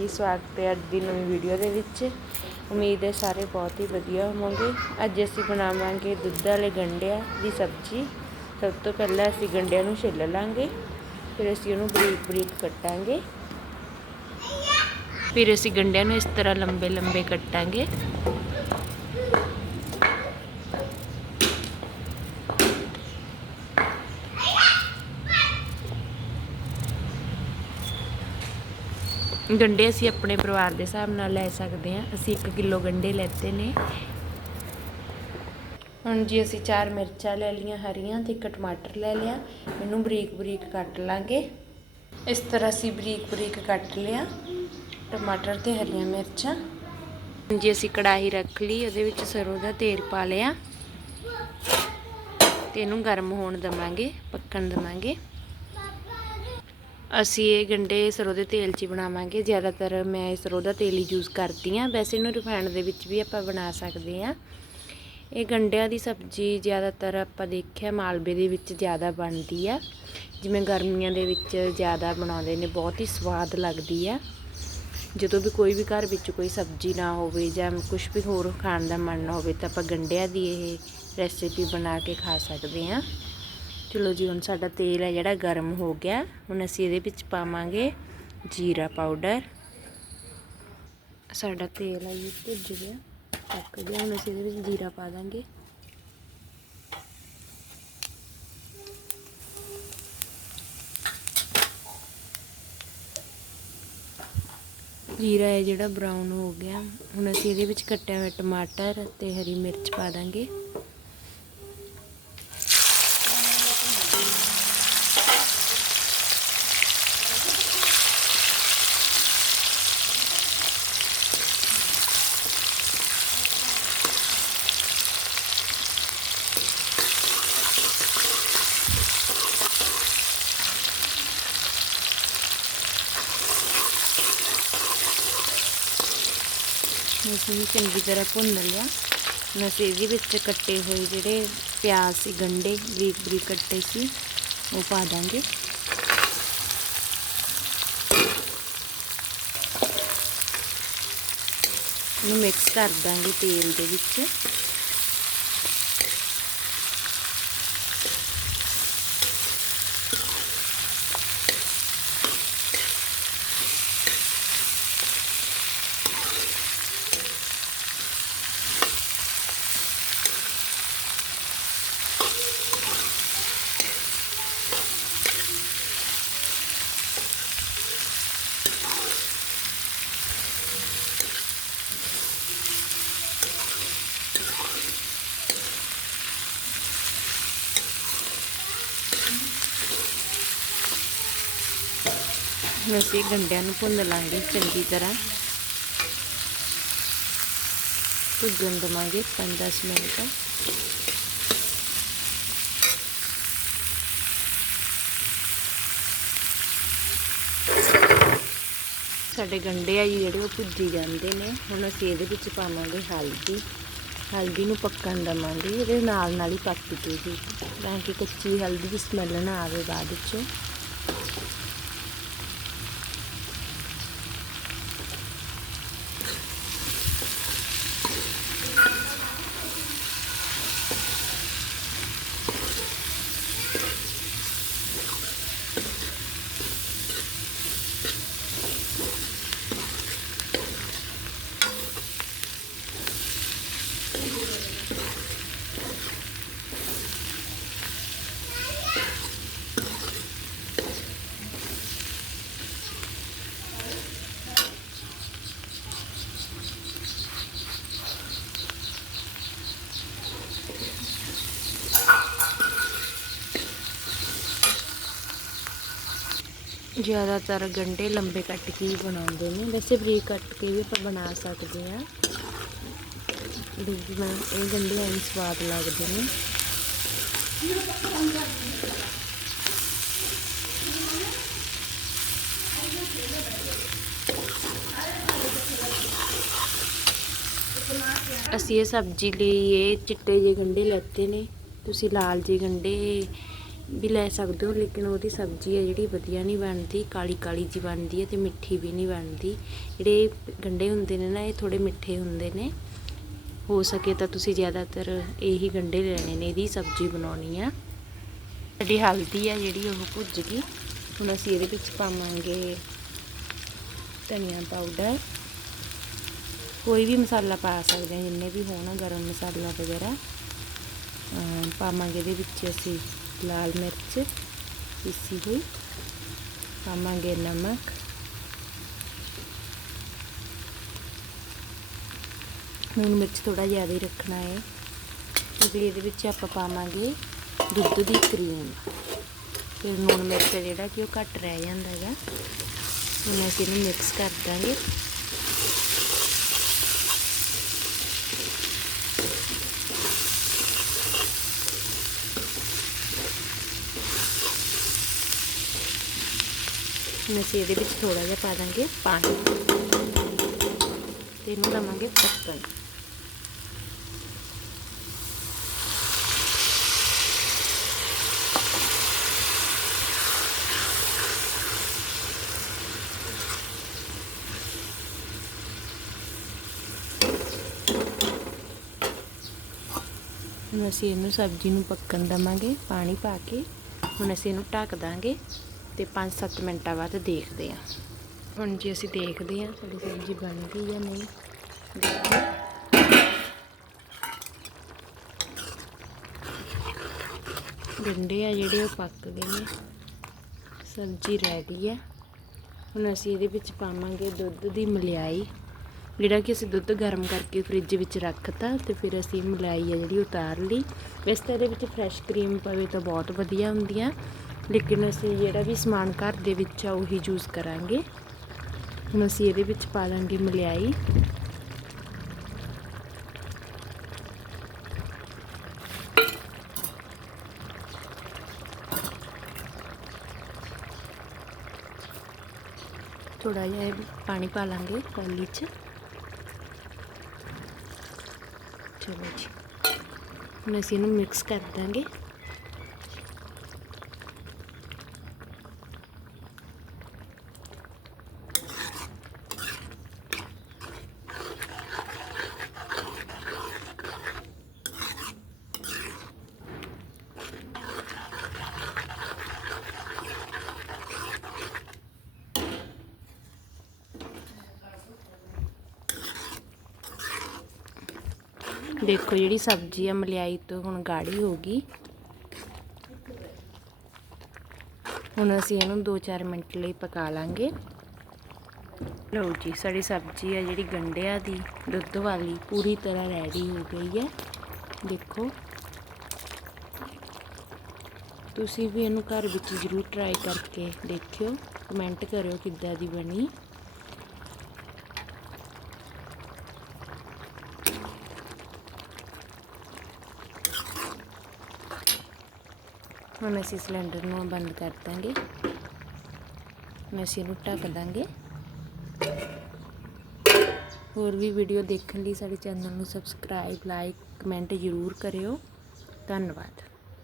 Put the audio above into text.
ਜੀ, ਸਵਾਗਤ ਹੈ ਅੱਜ ਦੀ ਨਵੀਂ ਵੀਡੀਓ ਦੇ ਵਿੱਚ। ਉਮੀਦ ਹੈ ਸਾਰੇ ਬਹੁਤ ਹੀ ਵਧੀਆ ਹੋਵੋਗੇ। ਅੱਜ ਅਸੀਂ ਬਣਾਵਾਂਗੇ ਦੁੱਧ ਵਾਲੇ ਗੰਢਿਆਂ ਦੀ ਸਬਜ਼ੀ। ਸਭ ਤੋਂ ਪਹਿਲਾਂ ਅਸੀਂ ਗੰਢਿਆਂ ਨੂੰ ਛਿੱਲ ਲਾਂਗੇ। ਫਿਰ ਅਸੀਂ ਉਹਨੂੰ ਬਰੀਕ ਬਰੀਕ ਕੱਟਾਂਗੇ। ਫਿਰ ਅਸੀਂ ਗੰਢਿਆਂ ਨੂੰ ਇਸ ਤਰ੍ਹਾਂ ਲੰਬੇ ਲੰਬੇ ਕੱਟਾਂਗੇ। ਗੰਡੇ ਅਸੀਂ ਆਪਣੇ ਪਰਿਵਾਰ ਦੇ ਹਿਸਾਬ ਨਾਲ ਲੈ ਸਕਦੇ ਹਾਂ। ਅਸੀਂ 1 ਕਿਲੋ ਗੰਡੇ ਲੈਤੇ ਨੇ। ਹੁਣ ਜੀ ਅਸੀਂ ਚਾਰ ਮਿਰਚਾਂ ਲੈ ਲਈਆਂ ਹਰੀਆਂ ਤੇ ਇੱਕ ਟਮਾਟਰ ਲੈ ਲਿਆ। ਇਹਨੂੰ ਬਰੀਕ ਬਰੀਕ ਕੱਟ ਲਾਂਗੇ। ਇਸ ਤਰ੍ਹਾਂ ਅਸੀਂ ਬਰੀਕ ਬਰੀਕ ਕੱਟ ਲਿਆ ਟਮਾਟਰ ਤੇ ਹਰੀਆਂ ਮਿਰਚਾਂ। ਹੁਣ ਜੀ ਅਸੀਂ ਕੜਾਹੀ ਰੱਖ ਲਈ, ਉਹਦੇ ਵਿੱਚ ਸਰੋਂ ਦਾ ਤੇਲ ਪਾ ਲਿਆ। ਤੇ ਇਹਨੂੰ ਗਰਮ ਹੋਣ ਦਵਾਂਗੇ, ਪੱਕਣ ਦਵਾਂਗੇ। ਅਸੀਂ ਇਹ ਗੰਡੇ ਸਰੋਂ ਦੇ ਤੇਲ 'ਚ ਹੀ ਬਣਾਵਾਂਗੇ। ਜ਼ਿਆਦਾਤਰ ਮੈਂ ਸਰੋਂ ਦਾ ਤੇਲ ਹੀ ਯੂਜ਼ ਕਰਦੀ ਹਾਂ। ਵੈਸੇ ਇਹਨੂੰ ਰਿਫਾਈਨਡ ਦੇ ਵਿੱਚ ਵੀ ਆਪਾਂ ਬਣਾ ਸਕਦੇ ਹਾਂ। ਇਹ ਗੰਡਿਆਂ ਦੀ ਸਬਜ਼ੀ ਜ਼ਿਆਦਾਤਰ ਆਪਾਂ ਦੇਖਿਆ ਮਾਲਵੇ ਦੇ ਵਿੱਚ ਜ਼ਿਆਦਾ ਬਣਦੀ ਆ। ਜਿਵੇਂ ਗਰਮੀਆਂ ਦੇ ਵਿੱਚ ਜ਼ਿਆਦਾ ਬਣਾਉਂਦੇ ਨੇ, ਬਹੁਤ ਹੀ ਸਵਾਦ ਲੱਗਦੀ ਆ। ਜਦੋਂ ਵੀ ਕੋਈ ਵੀ ਘਰ ਵਿੱਚ ਕੋਈ ਸਬਜ਼ੀ ਨਾ ਹੋਵੇ ਜਾਂ ਕੁਝ ਵੀ ਹੋਰ ਖਾਣ ਦਾ ਮਨ ਨਾ ਹੋਵੇ ਤਾਂ ਆਪਾਂ ਗੰਡਿਆਂ ਦੀ ਇਹ ਰੈਸਿਪੀ ਬਣਾ ਕੇ ਖਾ ਸਕਦੇ ਹਾਂ। ਚਲੋ ਜੀ, ਹੁਣ ਸਾਡਾ ਤੇਲ ਹੈ ਜਿਹੜਾ ਗਰਮ ਹੋ ਗਿਆ। ਹੁਣ ਅਸੀਂ ਇਹਦੇ ਵਿੱਚ ਪਾਵਾਂਗੇ ਜੀਰਾ ਪਾਊਡਰ। ਸਾਡਾ ਤੇਲ ਹੈ ਜੀ ਭੁੱਜ ਗਿਆ। ਪੱਕ ਗਿਆ ਹੁਣ ਅਸੀਂ ਇਹਦੇ ਵਿੱਚ ਜੀਰਾ ਪਾ ਦਾਂਗੇ। ਜੀਰਾ ਹੈ ਜਿਹੜਾ ਬਰਾਊਨ ਹੋ ਗਿਆ। ਹੁਣ ਅਸੀਂ ਇਹਦੇ ਵਿੱਚ ਕੱਟਿਆ ਹੋਇਆ ਟਮਾਟਰ ਅਤੇ ਹਰੀ ਮਿਰਚ ਪਾ ਦਾਂਗੇ। ਅਸੀਂ ਨੂੰ ਚੰਗੀ ਤਰ੍ਹਾਂ ਭੁੰਨ ਲਿਆ। ਹੁਣ ਅਸੀਂ ਇਹਦੇ ਵਿੱਚ ਕੱਟੇ ਹੋਏ ਜਿਹੜੇ ਪਿਆਜ਼ ਸੀ ਗੰਡੇ ਬਰੀਕ ਬਰੀਕ ਕੱਟੇ ਸੀ, ਉਹ ਪਾ ਦਾਂਗੇ। ਇਹਨੂੰ ਮਿਕਸ ਕਰ ਦਾਂਗੇ ਤੇਲ ਦੇ ਵਿੱਚ। ਹੁਣ ਅਸੀਂ ਗੰਡਿਆਂ ਨੂੰ ਭੁੰਨ ਲਾਂਗੇ ਚੰਗੀ ਤਰ੍ਹਾਂ। ਭੁੱਜਣ ਦੇਵਾਂਗੇ 5-10 ਮਿੰਟ। ਸਾਡੇ ਗੰਡੇ ਆ ਜੀ ਜਿਹੜੇ ਉਹ ਭੁੱਜੀ ਜਾਂਦੇ ਨੇ। ਹੁਣ ਅਸੀਂ ਇਹਦੇ ਵਿੱਚ ਪਾਵਾਂਗੇ ਹਲਦੀ। ਹਲਦੀ ਨੂੰ ਪੱਕਣ ਦਵਾਂਗੇ। ਇਹਦੇ ਨਾਲ ਨਾਲ ਹੀ ਪੱਕ ਜੂਗੀ। ਤਾਂ ਕਿ ਕੱਚੀ ਹਲਦੀ ਦੀ ਸਮੈਲ ਨਾ ਆਵੇ ਬਾਅਦ ਵਿੱਚ ਜ਼ਿਆਦਾਤਰ ਗੰਡੇ ਲੰਬੇ ਕੱਟ ਕੇ ਹੀ ਬਣਾਉਂਦੇ ਨੇ ਵੈਸੇ ਬਰੀਕ ਕੱਟ ਕੇ ਵੀ ਆਪਾਂ ਬਣਾ ਸਕਦੇ ਆ ਲੇਕਿਨ ਇਹ ਗੰਢੇ ਐਂ ਸਵਾਦ ਲੱਗਦੇ ਨੇ। ਅਸੀਂ ਇਹ ਸਬਜ਼ੀ ਲਈ ਇਹ ਚਿੱਟੇ ਜਿਹੇ ਗੰਢੇ ਲੈਤੇ ਨੇ। ਤੁਸੀਂ ਲਾਲ ਜਿਹੇ ਗੰਢੇ ਵੀ ਲੈ ਸਕਦੇ ਹੋ, ਲੇਕਿਨ ਉਹਦੀ ਸਬਜ਼ੀ ਹੈ ਜਿਹੜੀ ਵਧੀਆ ਨਹੀਂ ਬਣਦੀ, ਕਾਲੀ ਕਾਲੀ ਜੀ ਬਣਦੀ ਹੈ ਤੇ ਮਿੱਠੀ ਵੀ ਨਹੀਂ ਬਣਦੀ। ਜਿਹੜੇ ਗੰਡੇ ਹੁੰਦੇ ਨੇ ਨਾ, ਇਹ ਥੋੜੇ ਮਿੱਠੇ ਹੁੰਦੇ ਨੇ। ਹੋ ਸਕੇ ਤਾਂ ਤੁਸੀਂ ਜ਼ਿਆਦਾਤਰ ਇਹੀ ਗੰਡੇ ਲੈਣੇ ਨੇ, ਇਹਦੀ ਸਬਜ਼ੀ ਬਣਾਉਣੀ ਆ। ਸਾਡੀ ਹਲਦੀ ਆ ਜਿਹੜੀ ਉਹ ਭੁੱਜ ਗਈ। ਹੁਣ ਅਸੀਂ ਇਹਦੇ ਵਿੱਚ ਪਾਵਾਂਗੇ ਧਨੀਆ ਪਾਊਡਰ ਕੋਈ ਵੀ ਮਸਾਲਾ ਪਾ ਸਕਦੇ ਹਾਂ, ਜਿੰਨੇ ਵੀ ਹੋਣ, ਗਰਮ ਮਸਾਲਾ ਵਗੈਰਾ। ਪਾਵਾਂਗੇ ਇਹਦੇ ਵਿੱਚ ਅਸੀਂ ਲਾਲ ਮਿਰਚ, ਪੀਸੀ ਹੋਈ। ਪਾਵਾਂਗੇ ਨਮਕ। ਲੂਣ ਮਿਰਚ ਥੋੜਾ ਜ਼ਿਆਦਾ ਹੀ ਰੱਖਣਾ ਹੈ। ਕਿਉਂਕਿ ਇਹਦੇ ਵਿੱਚ ਆਪਾਂ ਪਾਵਾਂਗੇ ਦੁੱਧ ਦੀ ਕਰੀਮ। ਫਿਰ ਲੂਣ ਮਿਰਚ ਜਿਹੜਾ ਕਿ ਉਹ ਘੱਟ ਰਹਿ ਜਾਂਦਾ ਹੈਗਾ। ਹੁਣ ਅਸੀਂ ਇਹਨੂੰ ਮਿਕਸ ਕਰ ਦਾਂਗੇ। ਹੁਣ ਅਸੀਂ ਇਹਦੇ ਵਿੱਚ ਥੋੜਾ ਜਿਹਾ ਪਾ ਦਾਂਗੇ ਪਾਣੀ। ਤੇ ਇਹਨੂੰ ਦਵਾਂਗੇ ਪੱਕਣ। ਹੁਣ ਅਸੀਂ ਇਹਨੂੰ ਸਬਜ਼ੀ ਨੂੰ ਪੱਕਣ ਦਵਾਂਗੇ, ਪਾਣੀ ਪਾ ਕੇ। ਹੁਣ ਅਸੀਂ ਇਹਨੂੰ ਢੱਕ ਦਾਂਗੇ ਤੇ 5-7 ਮਿੰਟਾਂ ਬਾਅਦ ਦੇਖਦੇ ਹਾਂ। ਹੁਣ ਜੀ ਅਸੀਂ ਦੇਖਦੇ ਹਾਂ ਸਾਡੀ ਸਬਜ਼ੀ ਬਣ ਗਈ ਜਾਂ ਨਹੀਂ। ਦੇਖੋ ਆ ਜਿਹੜੇ ਉਹ ਪੱਕ ਗਏ ਨੇ। ਸਬਜ਼ੀ ਰੈਡੀ ਹੈ ਹੁਣ ਅਸੀਂ ਇਹਦੇ ਵਿੱਚ ਪਾਵਾਂਗੇ ਦੁੱਧ ਦੀ ਮਲਾਈ। ਜਿਹੜਾ ਕਿ ਅਸੀਂ ਦੁੱਧ ਗਰਮ ਕਰਕੇ ਫ੍ਰਿਜ ਵਿੱਚ ਰੱਖਤਾ ਤੇ ਫਿਰ ਅਸੀਂ ਮਲਾਈ ਆ ਜਿਹੜੀ ਉਤਾਰ ਲਈ। ਵੈਸੇ ਤਾਂ ਇਹਦੇ ਵਿੱਚ ਫਰੈਸ਼ ਕਰੀਮ ਪਵੇ ਤਾਂ ਬਹੁਤ ਵਧੀਆ ਹੁੰਦੀਆਂ, ਲੇਕਿਨ ਅਸੀਂ ਜਿਹੜਾ ਵੀ ਸਮਾਨ ਘਰ ਦੇ ਵਿੱਚ ਆ ਉਹੀ ਯੂਜ਼ ਕਰਾਂਗੇ। ਹੁਣ ਅਸੀਂ ਇਹਦੇ ਵਿੱਚ ਪਾ ਲਾਂਗੇ ਮਲਾਈ। ਥੋੜਾ ਜਿਹਾ ਪਾਣੀ ਪਾ ਲਾਂਗੇ ਕੌਲੀ 'ਚ। ਚਲੋ ਜੀ। ਹੁਣ ਅਸੀਂ ਇਹਨੂੰ ਮਿਕਸ ਕਰ ਦਾਂਗੇ। ਦੇਖੋ ਜਿਹੜੀ ਸਬਜ਼ੀ ਆ, ਮਲਾਈ ਤੋਂ ਹੁਣ ਗਾੜੀ ਹੋ ਗਈ। ਹੁਣ ਅਸੀਂ ਇਹਨੂੰ 2-4 ਮਿੰਟ ਲਈ ਪਕਾ ਲਾਂਗੇ। ਲਓ ਜੀ, ਸਾਡੀ ਸਬਜ਼ੀ ਆ ਜਿਹੜੀ ਗੰਡਿਆਂ ਦੀ, ਦੁੱਧ ਵਾਲੀ, ਪੂਰੀ ਤਰ੍ਹਾਂ ਰੈਡੀ ਹੋ ਗਈ ਹੈ। ਦੇਖੋ। ਤੁਸੀਂ ਵੀ ਇਹਨੂੰ ਘਰ ਵਿੱਚ ਜ਼ਰੂਰ ਟਰਾਈ ਕਰਕੇ ਦੇਖਿਓ ਕਮੈਂਟ ਕਰਿਓ ਕਿੱਦਾਂ ਦੀ ਬਣੀ। ਹੁਣ ਅਸੀਂ ਸਿਲੰਡਰ ਨੂੰ ਬੰਦ ਕਰ ਦਾਂਗੇ। ਹੁਣ ਅਸੀਂ ਇਹਨੂੰ ਢੱਕ ਦਾਂਗੇ। ਹੋਰ ਵੀ ਵੀਡੀਓ ਦੇਖਣ ਲਈ ਸਾਡੇ ਚੈਨਲ ਨੂੰ ਸਬਸਕ੍ਰਾਈਬ ਲਾਈਕ ਕਮੈਂਟ ਜ਼ਰੂਰ ਕਰਿਓ। ਧੰਨਵਾਦ।